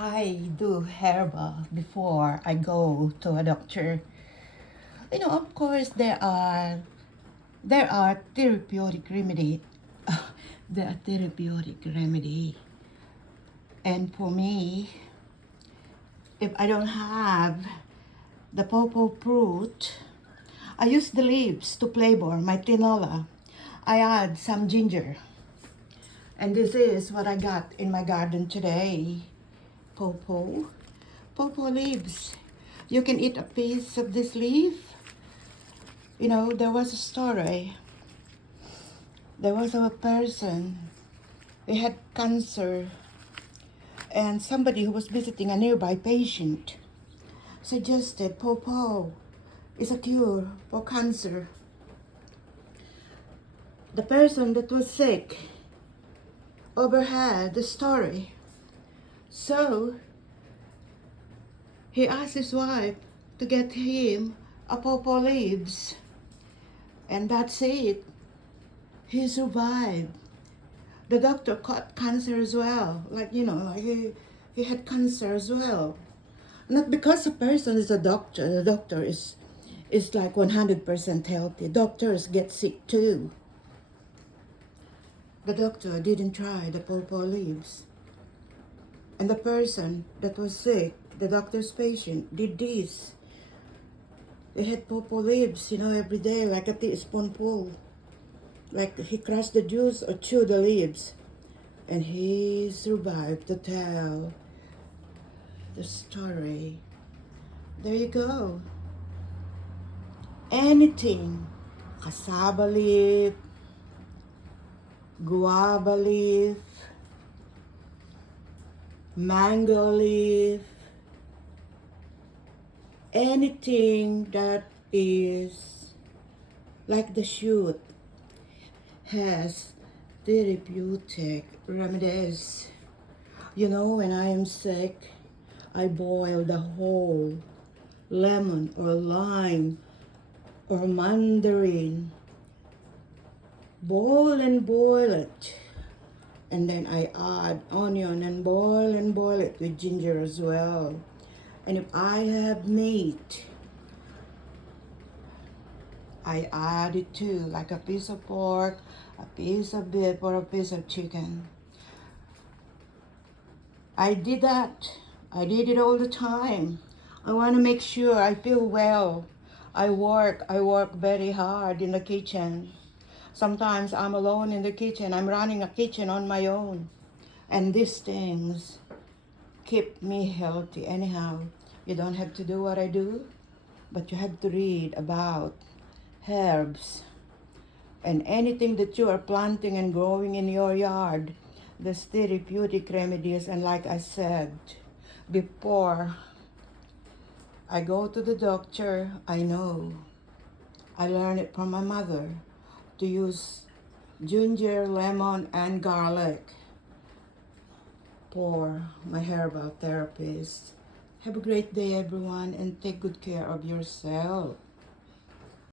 I do herbal before I go to a doctor. Of course, there are therapeutic remedy. There are therapeutic remedy, and for me, if I don't have the pawpaw fruit, I use the leaves to flavor my tinola. I add some ginger, and this is what I got in my garden today. Pawpaw leaves. You can eat a piece of this leaf. There was a story. There was a person. He had cancer, and somebody who was visiting a nearby patient suggested pawpaw is a cure for cancer. The person that was sick overheard the story, so he asked his wife to get him a pawpaw leaves, and that's it. He survived. The doctor caught cancer as well. Like he had cancer as well. Not because a person is a doctor. The doctor is like 100% healthy. Doctors get sick too. The doctor didn't try the pawpaw leaves. And the person that was sick, the doctor's patient, did this. They had pawpaw leaves, every day, like a teaspoonful. Like he crushed the juice or chewed the leaves. And he survived to tell the story. There you go. Anything. Cassava leaf, guava leaf, mango leaf, anything that is like the shoot has therapeutic remedies. When I am sick, I boil the whole lemon or lime or mandarin. Boil it. And then I add onion and boil it with ginger as well. And if I have meat, I add it too, like a piece of pork, a piece of beef, or a piece of chicken. I did that. I did it all the time. I want to make sure I feel well. I work very hard in the kitchen. Sometimes I'm alone in the kitchen. I'm running a kitchen on my own. And these things keep me healthy. Anyhow, you don't have to do what I do, but you have to read about herbs and anything that you are planting and growing in your yard. There's therapeutic remedies, and like I said before I go to the doctor, I know. I learned it from my mother to use ginger, lemon, and garlic for my herbal therapist. Have a great day, everyone, and take good care of yourself.